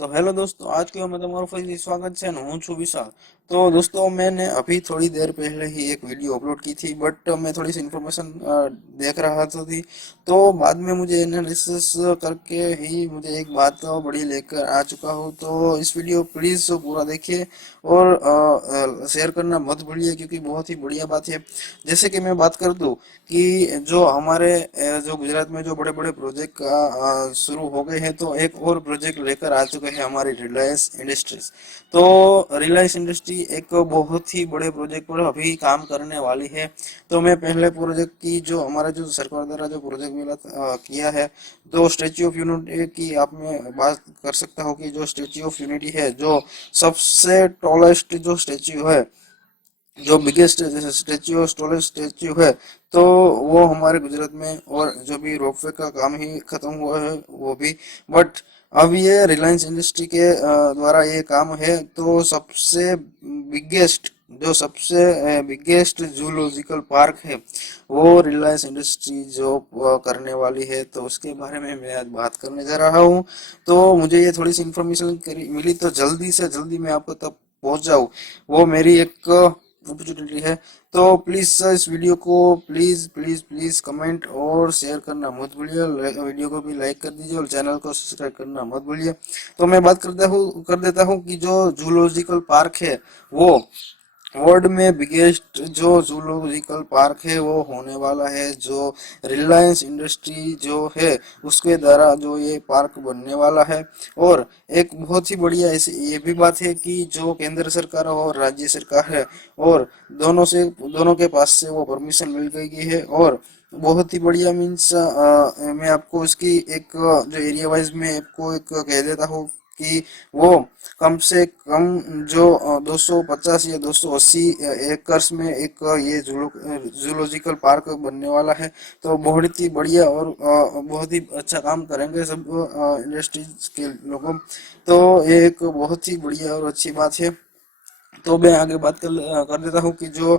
तो हेलो दोस्तों, आज के में તમારું ફરીથી સ્વાગત છે ને હું છું વિશાલ। तो दोस्तों, मैंने अभी थोड़ी देर पहले ही एक वीडियो अपलोड की थी, बट मैं थोड़ी सी इन्फॉर्मेशन देख रहा था थी। तो बाद में मुझे एनालिसिस करके ही मुझे एक बात बड़ी लेकर आ चुका हूँ। तो इस वीडियो प्लीज पूरा देखिए और शेयर करना मत भूलिए, क्योंकि बहुत ही बढ़िया बात है। जैसे कि मैं बात कर दूं कि जो हमारे जो गुजरात में जो बड़े बड़े प्रोजेक्ट शुरू हो गए हैं, तो एक और प्रोजेक्ट लेकर आ चुके हैं हमारी रिलायंस इंडस्ट्रीज। तो रिलायंस इंडस्ट्री एक बहुत ही बड़े प्रोजेक्ट पर अभी काम करने वाली है। तो मैं पहले प्रोजेक्ट की जो हमारा जो सरकार द्वारा जो प्रोजेक्ट मिला किया है, तो स्टेच्यू ऑफ यूनिटी की आप में बात कर सकता हूँ कि जो स्टेच्यू ऑफ यूनिटी है, जो सबसे टॉलेस्ट जो स्टेच्यू है, जो बिगेस्ट स्टेच्यू स्टोरेज स्टेच्यू है, तो वो हमारे गुजरात में। और जो भी रोपवे का काम ही खत्म हुआ है वो भी, बट अब ये रिलायंस इंडस्ट्री के द्वारा ये काम है। तो सबसे बिगेस्ट जो सबसे बिगेस्ट जूलॉजिकल पार्क है, वो रिलायंस इंडस्ट्री जो करने वाली है। तो उसके बारे में मैं आज बात करने जा रहा हूँ। तो मुझे ये थोड़ी सी इन्फॉर्मेशन मिली, तो जल्दी से जल्दी मैं आपको तब पहुंच जाऊँ, वो मेरी एक अपॉर्चुनिटी है। तो प्लीज सर, इस वीडियो को प्लीज प्लीज प्लीज कमेंट और शेयर करना मत भूलिए। वीडियो को भी लाइक कर दीजिए और चैनल को सब्सक्राइब करना मत भूलिए। तो मैं बात कर देता हूँ कि जो जूलॉजिकल पार्क है, वो वर्ल्ड में बिगेस्ट जो जूलॉजिकल पार्क है वो होने वाला है। जो रिलायंस इंडस्ट्री जो है, उसके द्वारा जो ये पार्क बनने वाला है। और एक बहुत ही बढ़िया ऐसी ये भी बात है कि जो केंद्र सरकार और राज्य सरकार है, और दोनों के पास से वो परमिशन मिल गई है। और बहुत ही बढ़िया मीन्स मैं आपको इसकी एक जो एरिया वाइज में आपको एक कह देता हूँ कि वो कम से कम जो 250 या 280 एकर्स में एक ये जूलॉजिकल पार्क बनने वाला है। तो बहुत ही बढ़िया और बहुत ही अच्छा काम करेंगे सब इंडस्ट्रीज के लोगों। तो ये एक बहुत ही बढ़िया और अच्छी बात है। तो मैं आगे बात कर देता हूँ कि जो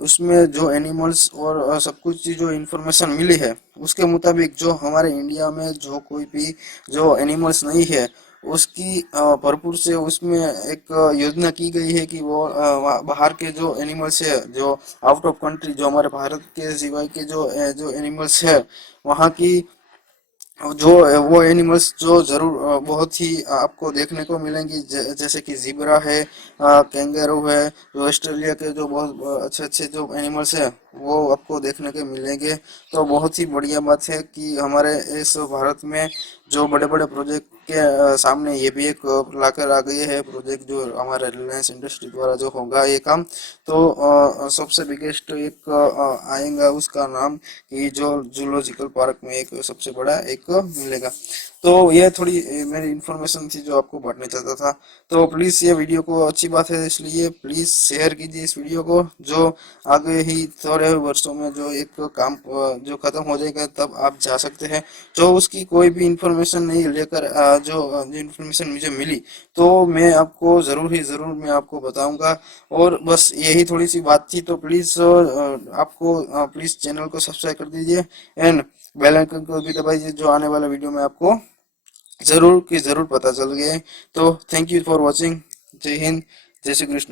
उसमें जो एनिमल्स और सब कुछ जो इन्फॉर्मेशन मिली है, उसके मुताबिक जो हमारे इंडिया में जो कोई भी जो एनिमल्स नहीं है, उसकी भरपूर से उसमें एक योजना की गई है कि वो बाहर के जो एनिमल्स है, जो आउट ऑफ कंट्री, जो हमारे भारत के सिवाय के जो एनिमल्स है, वहाँ की जो वो एनिमल्स जो जरूर बहुत ही आपको देखने को मिलेंगी। जैसे कि जिब्रा है, कैंगरू है, जो ऑस्ट्रेलिया के जो बहुत अच्छे अच्छे जो एनिमल्स है, वो आपको देखने के मिलेंगे। तो बहुत ही बढ़िया बात है कि हमारे इस भारत में जो बड़े बड़े प्रोजेक्ट के सामने ये भी एक लाकर आ गए है प्रोजेक्ट, जो हमारे रिलायंस इंडस्ट्री द्वारा जो होगा ये काम। तो सबसे बिगेस्ट एक आएगा उसका नाम, कि जो जूलॉजिकल पार्क में एक सबसे बड़ा एक मिलेगा। तो यह थोड़ी मेरी इन्फॉर्मेशन थी जो आपको बांटना चाहता था। तो प्लीज ये वीडियो को अच्छी बात है, इसलिए प्लीज शेयर कीजिए इस वीडियो को। जो आगे ही थोड़े वर्षों में जो एक काम जो खत्म हो जाएगा, तब आप जा सकते हैं। जो उसकी कोई भी इंफॉर्मेशन नहीं लेकर जो इन्फॉर्मेशन मुझे मिली, तो मैं आपको जरूर ही जरूर मैं आपको बताऊंगा। और बस यही थोड़ी सी बात थी। तो प्लीज आपको प्लीज चैनल को सब्सक्राइब कर दीजिए एंड बेल आइकन को भी दबाइए, जो आने वाला वीडियो में आपको जरूर की जरूर पता चल गया है। तो थैंक यू फॉर वॉचिंग। जय हिंद, जय श्री कृष्ण।